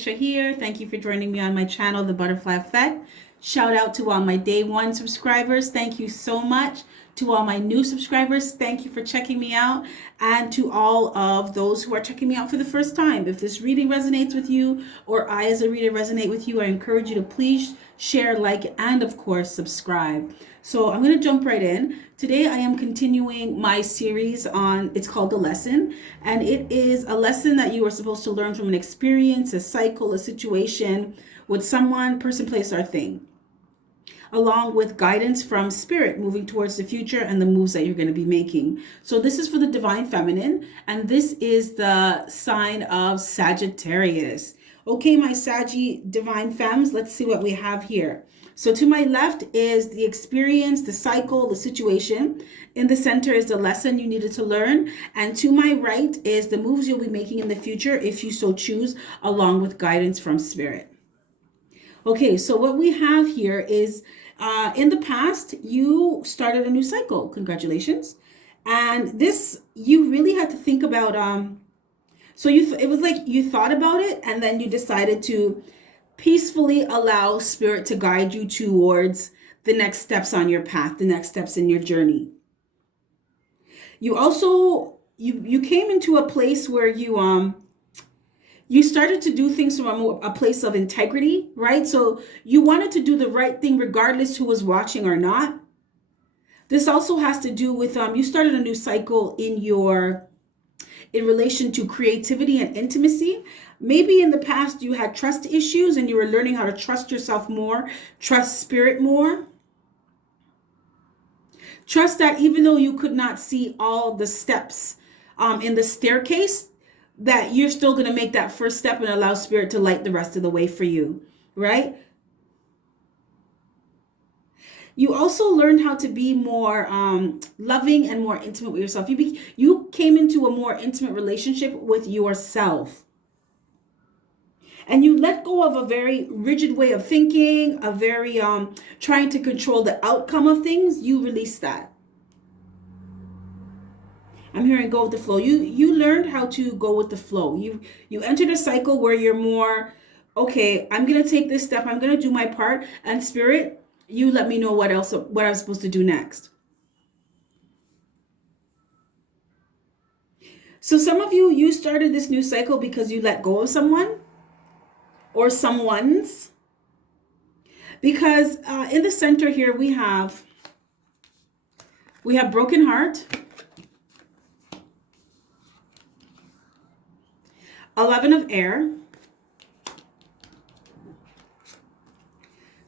Aisha here. Thank you for joining me on my channel, The Butterfly Effect. Shout out to all my day one subscribers. Thank you so much. To all my new subscribers, thank you for checking me out. And to all of those who are checking me out for the first time, if this reading resonates with you or I as a reader resonate with you, I encourage you to please share, like, and of course, subscribe. So I'm going to jump right in. Today I am continuing my series on, it's called The Lesson, and it is a lesson that you are supposed to learn from an experience, a cycle, a situation with someone, person, place, or thing, along with guidance from spirit moving towards the future and the moves that you're going to be making. So this is for the divine feminine, and this is the sign of Sagittarius. Okay, my Saggy divine femmes, let's see what we have here. So to my left is the experience, the cycle, the situation. In the center is the lesson you needed to learn. And to my right is the moves you'll be making in the future if you so choose, along with guidance from spirit. Okay, so what we have here is in the past, you started a new cycle. Congratulations. And this, you really had to think about, it was like you thought about it and then you decided to peacefully allow spirit to guide you towards the next steps on your path, the next steps in your journey. You also, you came into a place where you started to do things from a place of integrity, right? So you wanted to do the right thing regardless who was watching or not. This also has to do with, you started a new cycle in relation to creativity and intimacy. Maybe in the past you had trust issues and you were learning how to trust yourself more, trust spirit more. Trust that even though you could not see all the steps in the staircase, that you're still going to make that first step and allow spirit to light the rest of the way for you, right? You also learned how to be more loving and more intimate with yourself. You came into a more intimate relationship with yourself. And you let go of a very rigid way of thinking, a very trying to control the outcome of things. You release that. I'm hearing go with the flow. You learned how to go with the flow. You entered a cycle where you're more, okay, I'm going to take this step. I'm going to do my part. And spirit, you let me know what I'm supposed to do next. So some of you started this new cycle because you let go of someone or someone's. Because in the center here we have broken heart, 11 of air,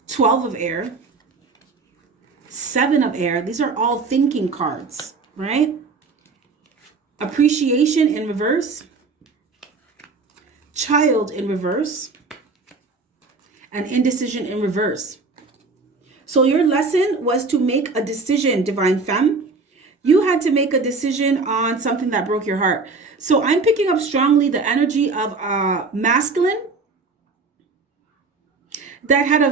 12 of air, 7 of air. These are all thinking cards, right? Appreciation in reverse, child in reverse, and indecision in reverse. So your lesson was to make a decision, divine femme. You had to make a decision on something that broke your heart. So I'm picking up strongly the energy of masculine that had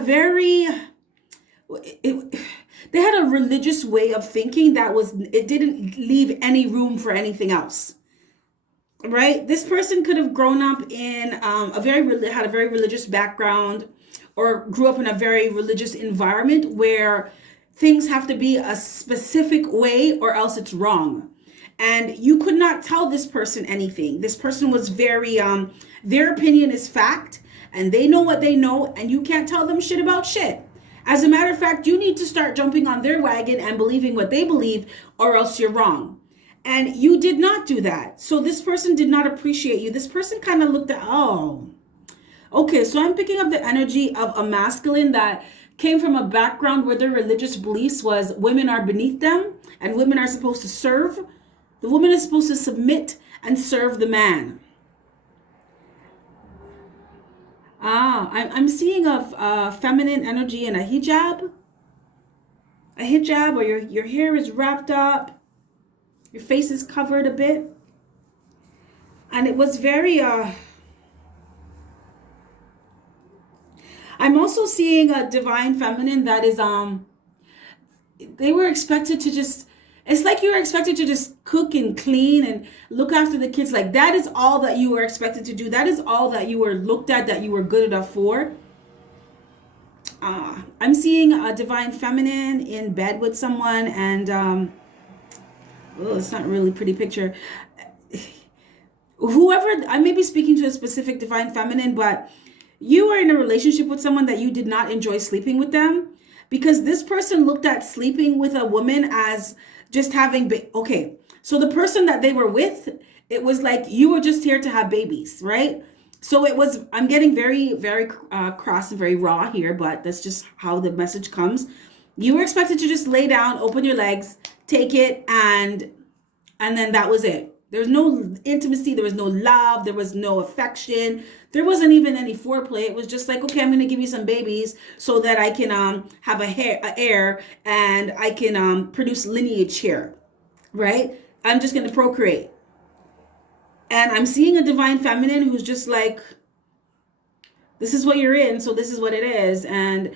they had a religious way of thinking it didn't leave any room for anything else. Right? This person could have grown up in had a very religious background, or grew up in a very religious environment where things have to be a specific way or else it's wrong. And you could not tell this person anything. This person was very, their opinion is fact, and they know what they know, and you can't tell them shit about shit. As a matter of fact, you need to start jumping on their wagon and believing what they believe, or else you're wrong. And you did not do that. So this person did not appreciate you. This person kind of looked at, oh, okay, so I'm picking up the energy of a masculine that came from a background where their religious beliefs was women are beneath them and women are supposed to serve. The woman is supposed to submit and serve the man. I'm seeing a feminine energy in a hijab. A hijab, or your hair is wrapped up. Your face is covered a bit. And it was very, I'm also seeing a divine feminine that is, they were expected to just It's like you were expected to just cook and clean and look after the kids. Like that is all that you were expected to do. That is all that you were looked at, that you were good enough for. I'm seeing a divine feminine in bed with someone, and oh, it's not really a pretty picture. Whoever, I may be speaking to a specific divine feminine, but you are in a relationship with someone that you did not enjoy sleeping with them, because this person looked at sleeping with a woman as just having okay, so the person that they were with, it was like you were just here to have babies, right? So it was, I'm getting very, very cross and very raw here, but that's just how the message comes. You were expected to just lay down, open your legs, take it, and then that was it. There was no intimacy, there was no love, there was no affection, there wasn't even any foreplay. It was just like, okay, I'm going to give you some babies so that I can have a heir, and I can produce lineage here, right? I'm just going to procreate. And I'm seeing a divine feminine who's just like, this is what you're in, so this is what it is. And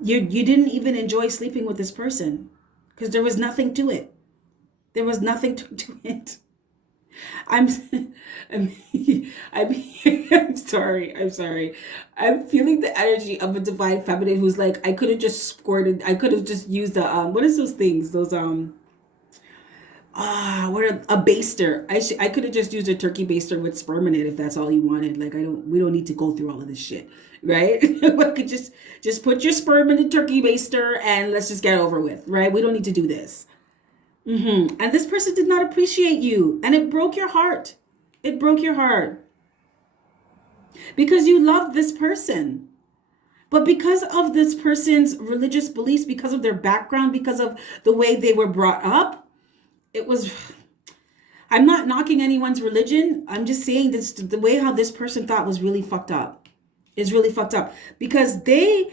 you didn't even enjoy sleeping with this person because there was nothing to it. There was nothing to it. I'm I'm sorry. I'm feeling the energy of a divine feminine who's like, I could have just squirted. I could have just used a what is those things? Those what a baster. I could have just used a turkey baster with sperm in it if that's all you wanted. Like we don't need to go through all of this shit, right? We could just put your sperm in the turkey baster and let's just get over with, right? We don't need to do this. And this person did not appreciate you, and it broke your heart. It broke your heart because you loved this person. But because of this person's religious beliefs, because of their background, because of the way they were brought up, it was, I'm not knocking anyone's religion. I'm just saying this, the way how this person thought was really fucked up. Is really fucked up because they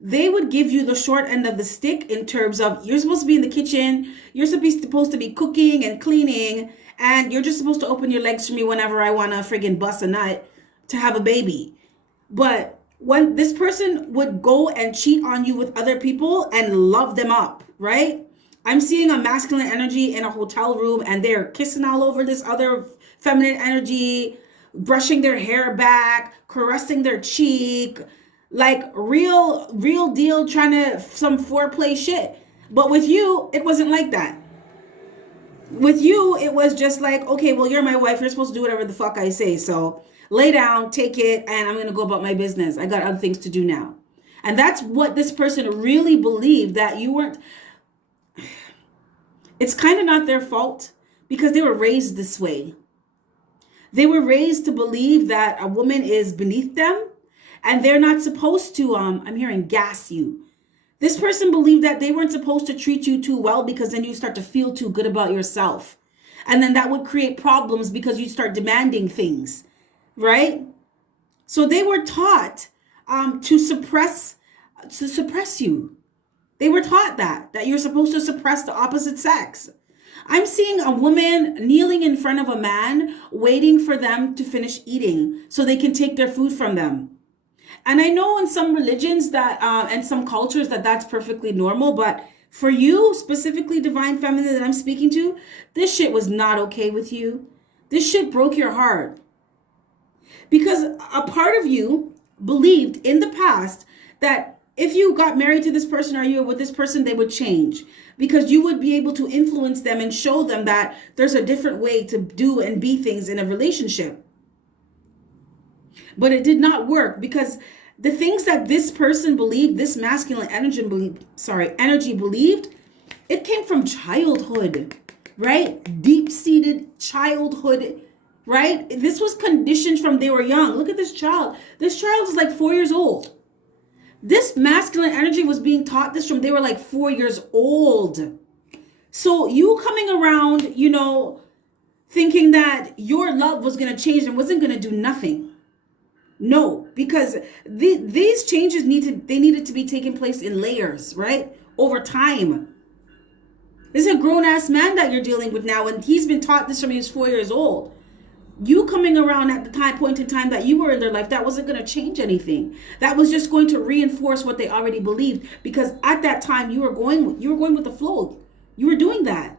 would give you the short end of the stick in terms of you're supposed to be in the kitchen, you're supposed to be cooking and cleaning, and you're just supposed to open your legs for me whenever I want to friggin' bust a nut to have a baby. But when this person would go and cheat on you with other people and love them up, right? I'm seeing a masculine energy in a hotel room and they're kissing all over this other feminine energy, brushing their hair back, caressing their cheek, like real deal, trying to some foreplay shit. But with you, it wasn't like that. With you, it was just like, okay, well, you're my wife. You're supposed to do whatever the fuck I say. So lay down, take it, and I'm going to go about my business. I got other things to do now. And that's what this person really believed, that you weren't. It's kind of not their fault because they were raised this way. They were raised to believe that a woman is beneath them and they're not supposed to, I'm hearing gas you. This person believed that they weren't supposed to treat you too well because then you start to feel too good about yourself. And then that would create problems because you start demanding things, right? So they were taught to suppress you. They were taught that you're supposed to suppress the opposite sex. I'm seeing a woman kneeling in front of a man, waiting for them to finish eating so they can take their food from them. And I know in some religions that, and some cultures that that's perfectly normal, but for you, specifically divine feminine that I'm speaking to, this shit was not okay with you. This shit broke your heart. Because a part of you believed in the past that if you got married to this person or you were with this person, they would change. Because you would be able to influence them and show them that there's a different way to do and be things in a relationship. But it did not work because the things that this person believed, this masculine energy believed, it came from childhood, right? Deep-seated childhood, right? This was conditioned from they were young. Look at this child. This child is like 4 years old. This masculine energy was being taught this from they were like 4 years old. So you coming around, thinking that your love was going to change and wasn't going to do nothing. No, because these changes needed to be taking place in layers, right? Over time. This is a grown-ass man that you're dealing with now, and he's been taught this from he was 4 years old. You coming around at the point in time that you were in their life, that wasn't going to change anything. That was just going to reinforce what they already believed, because at that time you were going with the flow. You were doing that.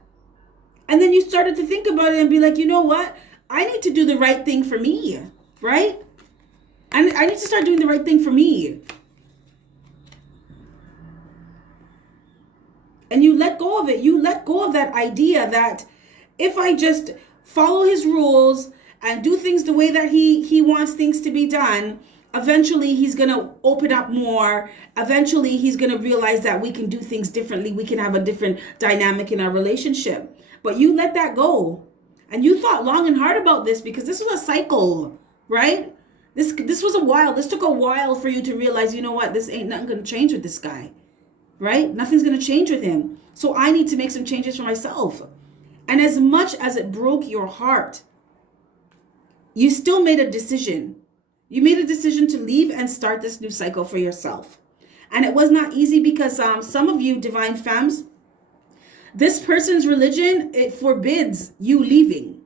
And then you started to think about it and be like, you know what? I need to do the right thing for me, right? I need to start doing the right thing for me. And you let go of it. You let go of that idea that if I just follow his rules and do things the way that he wants things to be done, eventually he's going to open up more. Eventually he's going to realize that we can do things differently. We can have a different dynamic in our relationship. But you let that go. And you thought long and hard about this because this was a cycle, right? This was a while. This took a while for you to realize, you know what? This ain't nothing going to change with this guy, right? Nothing's going to change with him. So I need to make some changes for myself. And as much as it broke your heart, you still made a decision. You made a decision to leave and start this new cycle for yourself. And it was not easy because some of you divine femmes, this person's religion, it forbids you leaving,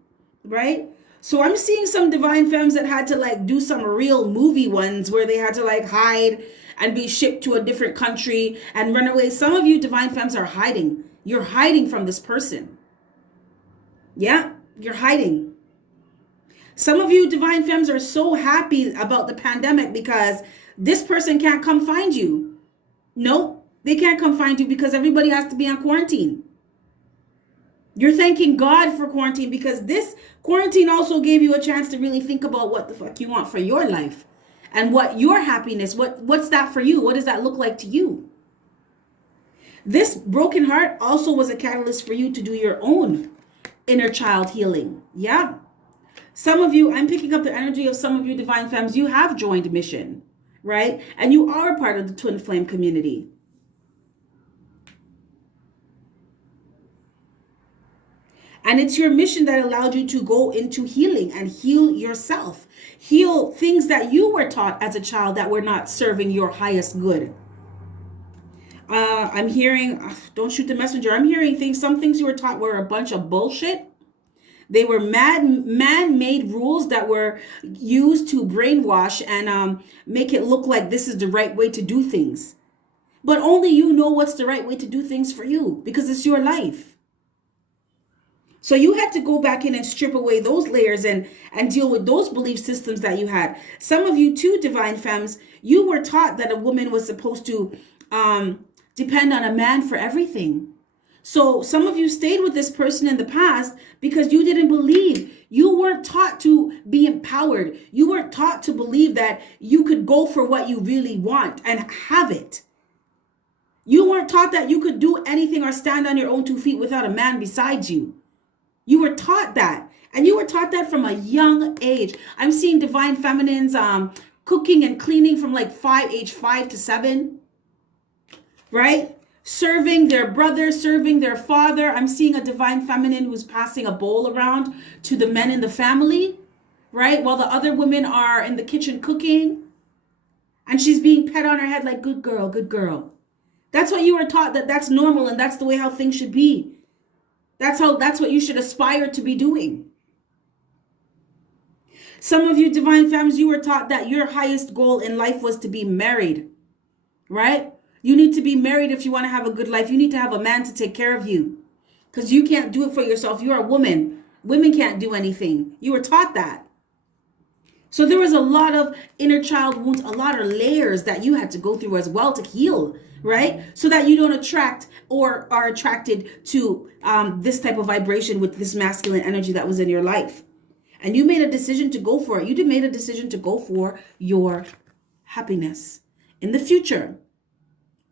right? So I'm seeing some divine femmes that had to like do some real movie ones where they had to like hide and be shipped to a different country and run away. Some of you divine femmes are hiding. You're hiding from this person. Yeah, you're hiding. Some of you divine femmes are so happy about the pandemic because this person can't come find you. No, they can't come find you because everybody has to be on quarantine. You're thanking God for quarantine because this quarantine also gave you a chance to really think about what the fuck you want for your life and what your happiness, what's that for you? What does that look like to you? This broken heart also was a catalyst for you to do your own inner child healing. Yeah. Some of you, I'm picking up the energy of some of you divine femmes, you have joined mission, right? And you are part of the Twin Flame community. And it's your mission that allowed you to go into healing and heal yourself. Heal things that you were taught as a child that were not serving your highest good. I'm hearing, don't shoot the messenger. I'm hearing things, some things you were taught were a bunch of bullshit. They were man-made rules that were used to brainwash and make it look like this is the right way to do things. But only you know what's the right way to do things for you because it's your life. So you had to go back in and strip away those layers and deal with those belief systems that you had. Some of you too, divine femmes, you were taught that a woman was supposed to depend on a man for everything. So some of you stayed with this person in the past because you didn't believe. You weren't taught to be empowered. You weren't taught to believe that you could go for what you really want and have it. You weren't taught that you could do anything or stand on your own 2 feet without a man beside you. You were taught that. And you were taught that from a young age. I'm seeing divine feminines cooking and cleaning from like age 5 to 7. Right? Serving their brother, serving their father. I'm seeing a divine feminine who's passing a bowl around to the men in the family. Right? While the other women are in the kitchen cooking. And she's being pet on her head like, good girl, good girl. That's what you were taught, that's normal and that's the way how things should be. That's what you should aspire to be doing. Some of you divine femmes, you were taught that your highest goal in life was to be married, right? You need to be married if you want to have a good life. You need to have a man to take care of you because you can't do it for yourself. You're a woman. Women can't do anything. You were taught that. So there was a lot of inner child wounds, a lot of layers that you had to go through as well to heal, right? So that you don't attract or are attracted to this type of vibration with this masculine energy that was in your life. And you made a decision to go for it. You made a decision to go for your happiness in the future.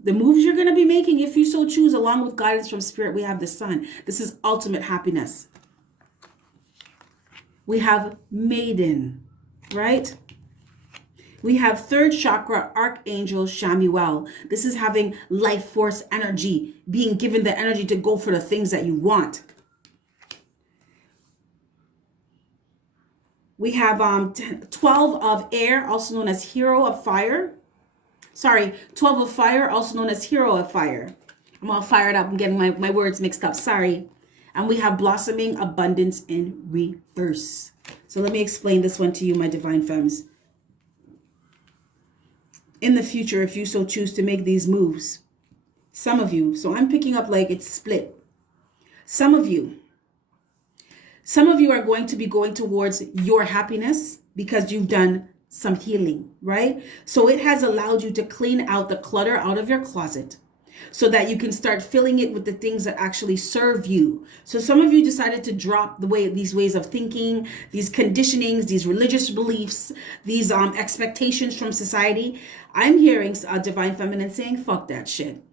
The moves you're going to be making, if you so choose, along with guidance from spirit, we have the sun. This is ultimate happiness. We have maiden, right? We have third chakra, Archangel Shamuel. This is having life force energy, being given the energy to go for the things that you want. We have 12 of air, also known as hero of fire. 12 of fire, also known as hero of fire. I'm all fired up. I'm getting my words mixed up. Sorry. And we have blossoming abundance in reverse. So let me explain this one to you, my divine femmes. In the future, if you so choose to make these moves, some of you, so I'm picking up like it's split. Some of you, some of you are going to be going towards your happiness because you've done some healing, right? So it has allowed you to clean out the clutter out of your closet so that you can start filling it with the things that actually serve you. So some of you decided to drop these ways of thinking, these conditionings, these religious beliefs, these expectations from society. I'm hearing Divine Feminine saying, fuck that shit.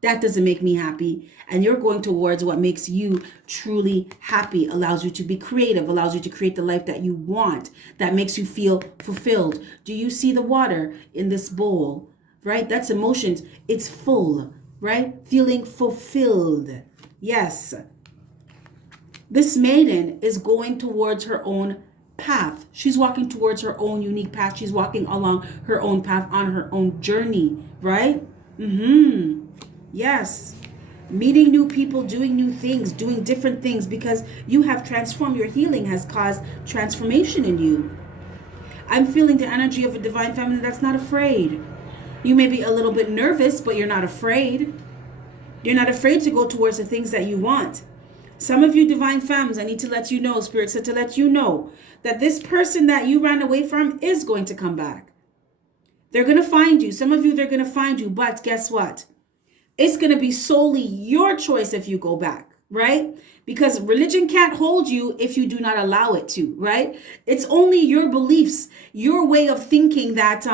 That doesn't make me happy. And you're going towards what makes you truly happy, allows you to be creative, allows you to create the life that you want, that makes you feel fulfilled. Do you see the water in this bowl, right? That's emotions. It's full, right? Feeling fulfilled. Yes. This maiden is going towards her own path. She's walking towards her own unique path. She's walking along her own path on her own journey, right? Yes. Meeting new people, doing new things, doing different things because you have transformed. Your healing has caused transformation in you. I'm feeling the energy of a Divine Feminine that's not afraid. You may be a little bit nervous, but you're not afraid. You're not afraid to go towards the things that you want. Some of you Divine Femmes, I need to let you know, Spirit said to let you know that this person that you ran away from is going to come back. They're going to find you. Some of you, they're going to find you, but guess what? It's going to be solely your choice if you go back, right? Because religion can't hold you if you do not allow it to, right? It's only your beliefs, your way of thinking that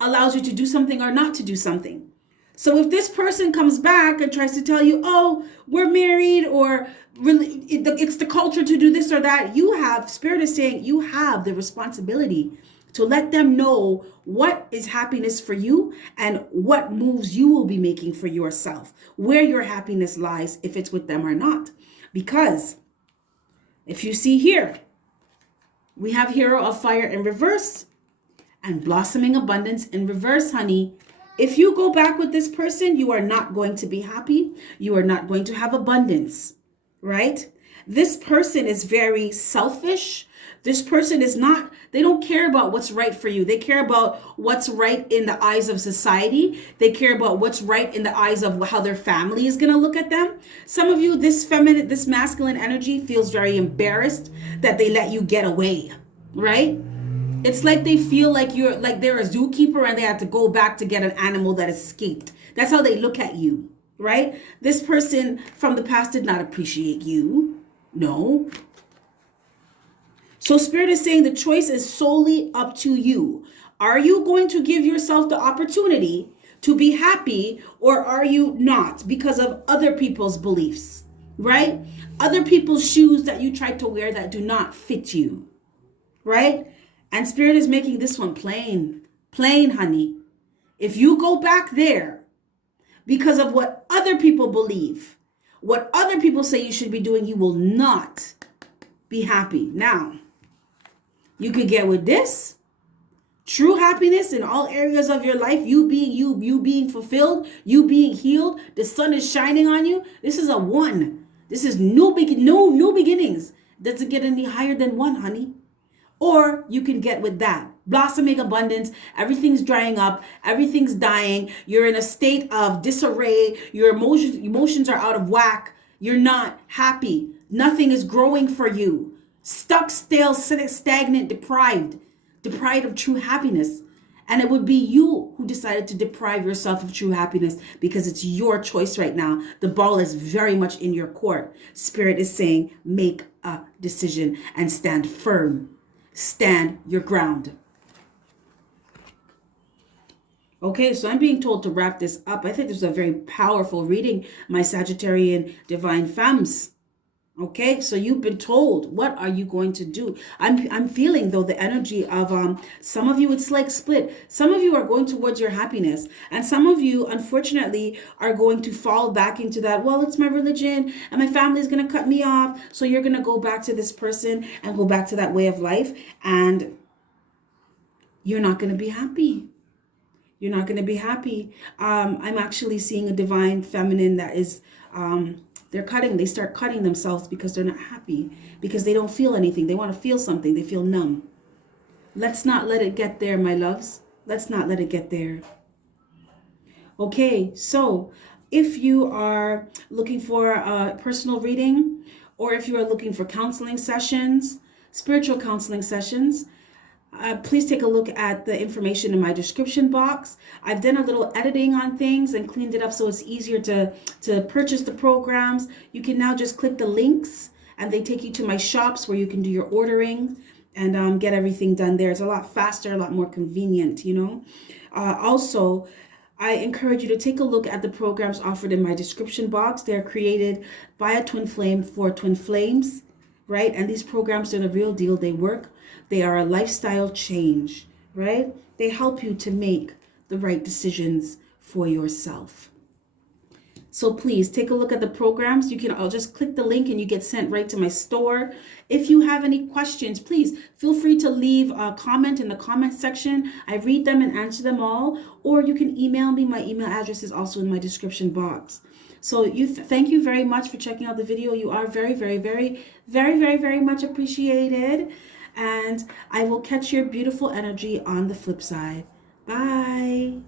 allows you to do something or not to do something. So if this person comes back and tries to tell you, oh, we're married, or really, it's the culture to do this or that, Spirit is saying you have the responsibility to let them know what is happiness for you and what moves you will be making for yourself, where your happiness lies, if it's with them or not. Because if you see here, we have Hero of Fire in reverse and Blossoming Abundance in reverse, honey. If you go back with this person, you are not going to be happy. You are not going to have abundance, right? This person is very selfish. This person is not, they don't care about what's right for you. They care about what's right in the eyes of society. They care about what's right in the eyes of how their family is going to look at them. Some of you, this masculine energy feels very embarrassed that they let you get away, right? It's like they feel like they're a zookeeper and they have to go back to get an animal that escaped. That's how they look at you, right? This person from the past did not appreciate you. No. So Spirit is saying the choice is solely up to you. Are you going to give yourself the opportunity to be happy, or are you not, because of other people's beliefs, right? Other people's shoes that you tried to wear that do not fit you, right? And Spirit is making this one plain, honey. If you go back there because of what other people believe, what other people say you should be doing, you will not be happy. Now, you could get with this true happiness in all areas of your life, you being you being fulfilled, you being healed, the sun is shining on you. This is a 1. This is new beginnings. Doesn't get any higher than 1, honey. Or you can get with that blossoming abundance. Everything's drying up. Everything's dying. You're in a state of disarray. Your emotions are out of whack. You're not happy. Nothing is growing for you. Stuck, stale, stagnant, deprived of true happiness. And it would be you who decided to deprive yourself of true happiness because it's your choice right now. The ball is very much in your court. Spirit is saying, make a decision and stand firm. Stand your ground. Okay, so I'm being told to wrap this up. I think this is a very powerful reading, my Sagittarian Divine Femmes. Okay, so you've been told, what are you going to do? I'm feeling, though, the energy of some of you, it's like split. Some of you are going towards your happiness. And some of you, unfortunately, are going to fall back into that, well, it's my religion and my family is going to cut me off. So you're going to go back to this person and go back to that way of life. And you're not going to be happy. You're not going to be happy. I'm actually seeing a Divine Feminine that is... they start cutting themselves because they're not happy, because they don't feel anything. They want to feel something. They feel numb. Let's not let it get there, my loves. Let's not let it get there. Okay, so If you are looking for a personal reading, or if you are looking for counseling sessions, spiritual counseling sessions, please take a look at the information in my description box. I've done a little editing on things and cleaned it up so it's easier to purchase the programs. You can now just click the links and they take you to my shops where you can do your ordering and get everything done there. It's a lot faster, a lot more convenient, you know. Also, I encourage you to take a look at the programs offered in my description box. They're created by a twin flame for twin flames, right? And these programs are the real deal. They work. They are a lifestyle change, right? They help you to make the right decisions for yourself. So please take a look at the programs. I'll just click the link and you get sent right to my store. If you have any questions, please feel free to leave a comment in the comment section. I read them and answer them all, or you can email me. My email address is also in my description box. So thank you very much for checking out the video. You are very, very, very, very, very, very much appreciated. And I will catch your beautiful energy on the flip side. Bye.